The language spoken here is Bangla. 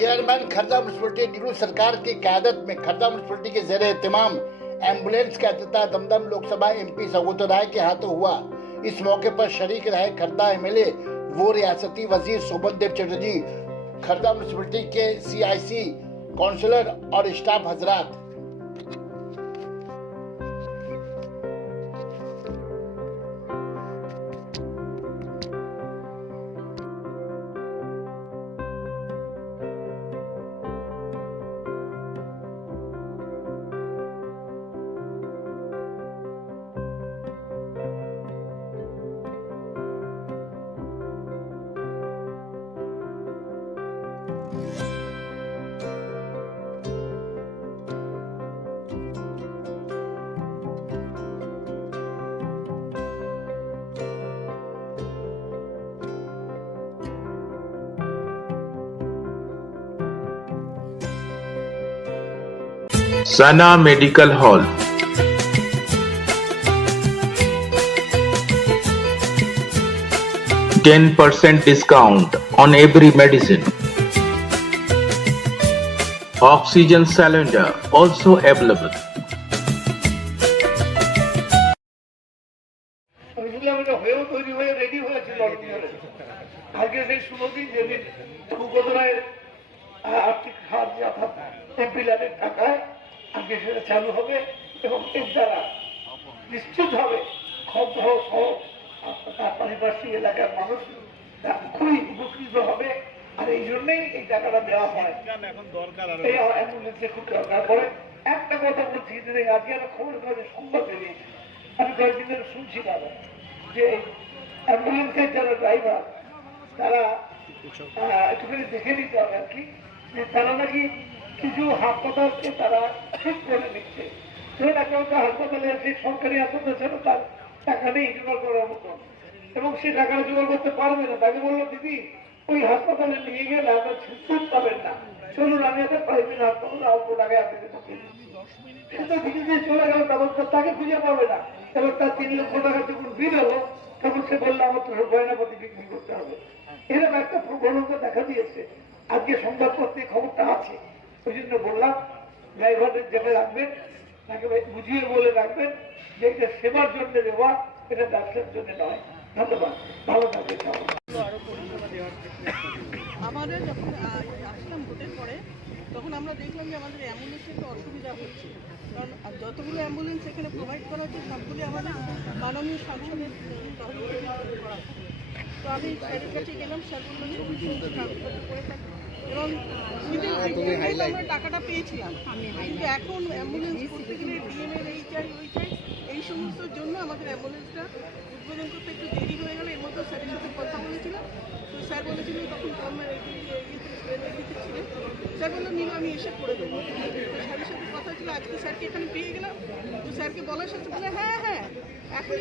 चेयरमैन खर्दा म्यूनसिपलिटी नीरू सरकार की क़यादत में खर्दा म्यूनसिपलिटी के ज़ेरे एहतमाम एम्बुलेंस का अफ्ताह दमदम लोकसभा एमपी सगोतो राय के हाथों हुआ। इस मौके पर शरीक रहे खर्दा एमएलए वो रियासती वजीर शोभनदेव चटर्जी, खर्दा म्यूनसिपलिटी के सीआईसी काउंसलर और स्टाफ हजरात। Sana Medical Hall. %10 discount on every medicine. Oxygen cylinder also available. আগে সেটা চালু হবে এবং এর দ্বারা নিশ্চিতভাবে খর্দা সহ তার পারিপার্শ্বিক এলাকার মানুষ খুবই উপকৃত হবে। আর এই জন্যই এই টাকাটা দেওয়া হয়, এই অ্যাম্বুলেন্সে খুব দরকার পড়ে। একটা কথা বলছি, আজকে একটা খবর কাগজে সংবাদ বেরিয়েছে, আমি কয়েকদিন ধরে শুনছিলাম যে অ্যাম্বুলেন্সের যারা ড্রাইভার তারা একটুখানি দেখে নিতে হবে আর কি, যে তারা নাকি কিছু হাসপাতালকে তারা ঠিক করে নিচ্ছে। ধরুন একটা হাসপাতালে আছে, সরকারি হাসপাতাল ছিল, তার টাকা নেই জোগাড় করার মতো, এবং সে টাকা জোগাড় করতে পারবে না। তাকে বললো, দিদি ওই হাসপাতালে নিয়ে গেলে আপনার সুযোগ পাবেন না, চলুন আমি একটা প্রাইভেট হাসপাতালে অল্প টাকায় আপনাকে ঢুকিয়ে দিচ্ছি। কিন্তু ধীরে ধীরে চলে গেল, তখন তাকে খুঁজে পাবে না। এবার তার 3 লক্ষ টাকা যখন বিল হলো, তখন সে বললো আমার তো গয়নাপতি বিক্রি করতে হবে। এরকম একটা প্রবণতা দেখা দিয়েছে। আজকে সংবাদপত্রে খবরটা আছে, ওই জন্য বললাম ড্রাইভারদের জেনে রাখবেন, তাকে বুঝিয়ে বলে রাখবেন যে এটা সেবার জন্য দেওয়া, এটা ব্যবসার জন্য নয়। ধন্যবাদ, ভালো থাকবেন। আমাদের যখন আসলাম ভোটের পরে, তখন আমরা দেখলাম যে আমাদের অ্যাম্বুলেন্সের একটু অসুবিধা হচ্ছে, কারণ যতগুলো অ্যাম্বুলেন্স এখানে প্রোভাইড করা হচ্ছে সবগুলি আমাদের মাননীয় সাংসদের করা। তো আমি স্যারের কাছে গেলাম, স্যার বললাম করে থাকি এবং আমরা টাকাটা পেয়েছিলাম, কিন্তু এখন অ্যাম্বুলেন্স করতে গেলে ডিএমএর এই চাই ওই চাই, এই সমস্ত জন্য আমাদের অ্যাম্বুলেন্সটা উদ্বোধন করতে একটু দেরি হয়ে গেল। এর মধ্যে স্যারের সাথে কথা বলেছিলাম, তো স্যার বলেছিলেন তখন ছিলেন, স্যার বললাম নিল আমি এসে করে দেবো। স্যারের সাথে কথা ছিল, আজকে স্যারকে এখানে পেয়ে গেলাম, তো স্যারকে বলার সাথে বলে হ্যাঁ এখন